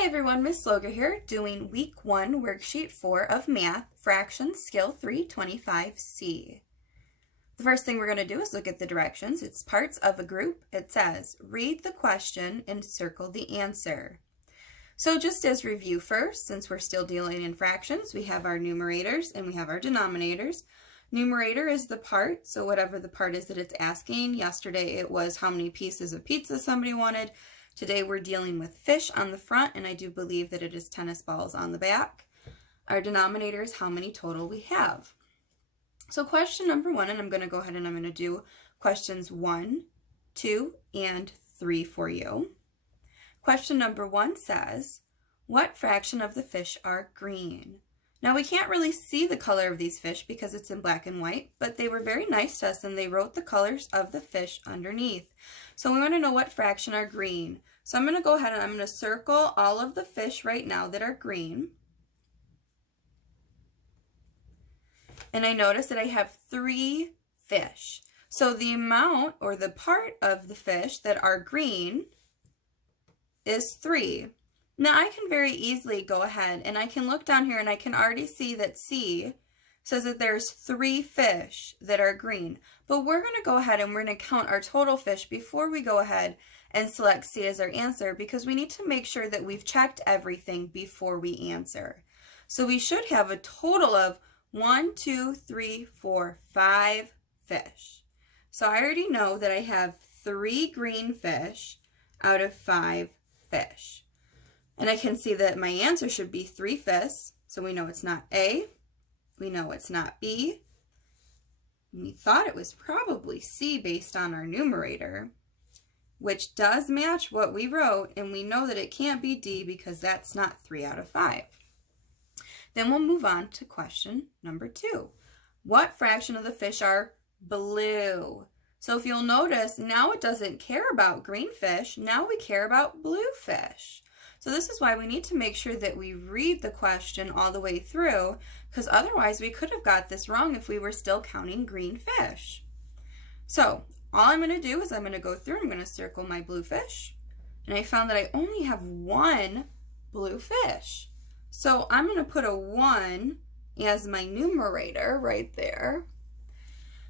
Hi everyone, Miss Sloga here, doing week 1, worksheet 4 of math, fractions, skill 325C. The first thing we're going to do is look at the directions. It's parts of a group. It says, read the question and circle the answer. So just as review first, since we're still dealing in fractions, we have our numerators and we have our denominators. Numerator is the part, so whatever the part is that it's asking. Yesterday it was how many pieces of pizza somebody wanted. Today we're dealing with fish on the front, and I do believe that it is tennis balls on the back. Our denominator is how many total we have. So question number 1, and I'm going to go ahead and I'm going to do questions 1, 2, and 3 for you. Question number 1 says, what fraction of the fish are green? Now we can't really see the color of these fish because it's in black and white, but they were very nice to us and they wrote the colors of the fish underneath. So we want to know what fraction are green. So I'm going to go ahead and I'm going to circle all of the fish right now that are green. And I notice that I have 3 fish. So the amount or the part of the fish that are green is 3. Now I can very easily go ahead and I can look down here and I can already see that C says that there's 3 fish that are green. But we're going to go ahead and we're going to count our total fish before we go ahead and select C as our answer, because we need to make sure that we've checked everything before we answer. So we should have a total of 1, 2, 3, 4, 5 fish. So I already know that I have 3 green fish out of 5 fish. And I can see that my answer should be 3 fish. So we know it's not A. We know it's not B. We thought it was probably C based on our numerator, which does match what we wrote, and we know that it can't be D because that's not 3 out of 5. Then we'll move on to question number 2. What fraction of the fish are blue? So if you'll notice, now it doesn't care about green fish, now we care about blue fish. So this is why we need to make sure that we read the question all the way through, because otherwise we could have got this wrong if we were still counting green fish. So all I'm going to do is I'm going to go through, I'm going to circle my blue fish, and I found that I only have 1 blue fish. So I'm going to put a 1 as my numerator right there.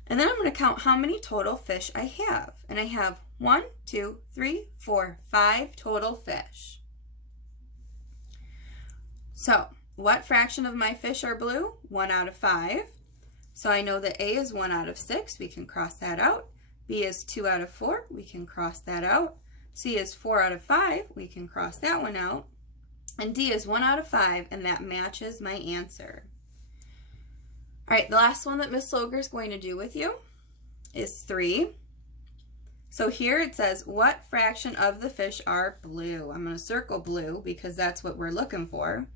And then I'm going to count how many total fish I have. And I have 1, 2, 3, 4, 5 total fish. So what fraction of my fish are blue? 1 out of 5. So I know that A is 1 out of 6. We can cross that out. B is 2 out of 4. We can cross that out. C is 4 out of 5. We can cross that one out. And D is 1 out of 5, and that matches my answer. All right, the last one that Miss Sloger is going to do with you is 3. So here it says, what fraction of the fish are blue? I'm going to circle blue because that's what we're looking for.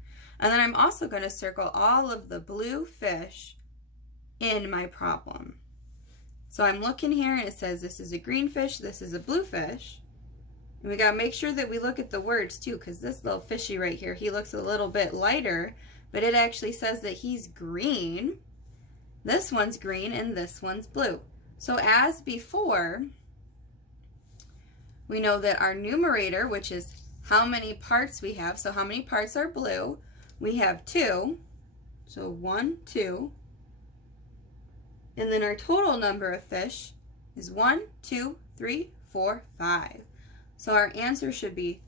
And then I'm also going to circle all of the blue fish in my problem. So I'm looking here and it says this is a green fish, this is a blue fish. And we got to make sure that we look at the words too, because this little fishy right here, he looks a little bit lighter, but it actually says that he's green. This one's green and this one's blue. So as before, we know that our numerator, which is how many parts we have, so how many parts are blue, we have 2. So 1, 2. And then our total number of fish is 1, 2, 3, 4, 5. So our answer should be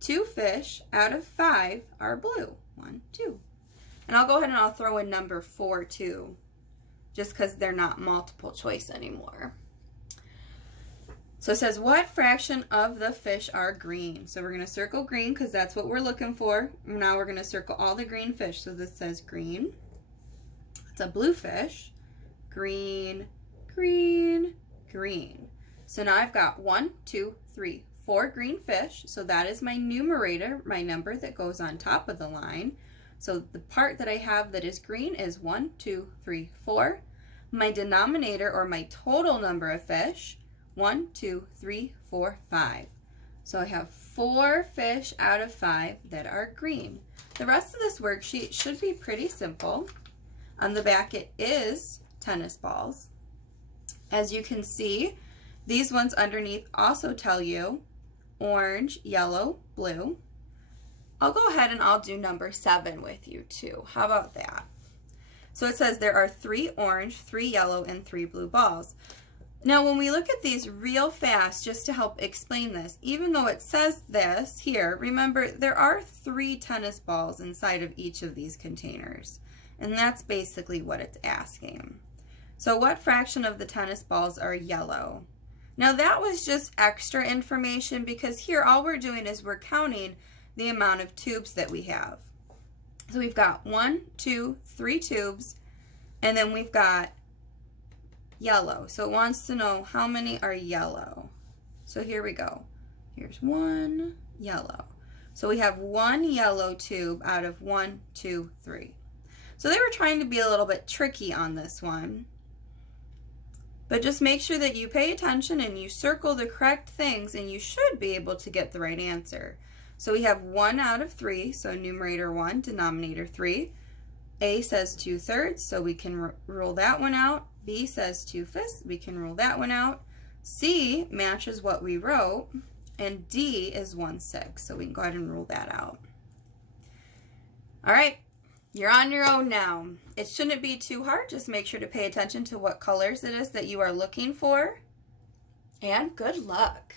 2 fish out of 5 are blue. 1, 2. And I'll go ahead and I'll throw in number 4 too, just because they're not multiple choice anymore. So it says, what fraction of the fish are green? So we're going to circle green because that's what we're looking for. Now we're going to circle all the green fish. So this says green. It's a blue fish. Green, green, green. So now I've got 1, 2, 3, 4 green fish. So that is my numerator, my number that goes on top of the line. So the part that I have that is green is 1, 2, 3, 4. My denominator, or my total number of fish, 1, 2, 3, 4, 5. So I have 4 fish out of 5 that are green. The rest of this worksheet should be pretty simple. On the back it is tennis balls. As you can see, these ones underneath also tell you orange, yellow, blue. I'll go ahead and I'll do number 7 with you too. How about that? So it says there are 3 orange, 3 yellow, and 3 blue balls. Now when we look at these real fast, just to help explain this, even though it says this here, remember there are 3 tennis balls inside of each of these containers. And that's basically what it's asking. So what fraction of the tennis balls are yellow? Now that was just extra information because here all we're doing is we're counting the amount of tubes that we have. So we've got 1, 2, 3 tubes, and then we've got yellow. So it wants to know how many are yellow. So here we go. Here's 1 yellow. So we have 1 yellow tube out of 1, 2, 3. So they were trying to be a little bit tricky on this one. But just make sure that you pay attention and you circle the correct things and you should be able to get the right answer. So we have 1 out of 3, so numerator 1, denominator 3. A says 2/3, so we can rule that one out. B says 2/5, we can rule that one out. C matches what we wrote, and D is 1/6, so we can go ahead and rule that out. All right, you're on your own now. It shouldn't be too hard. Just make sure to pay attention to what colors it is that you are looking for, and good luck.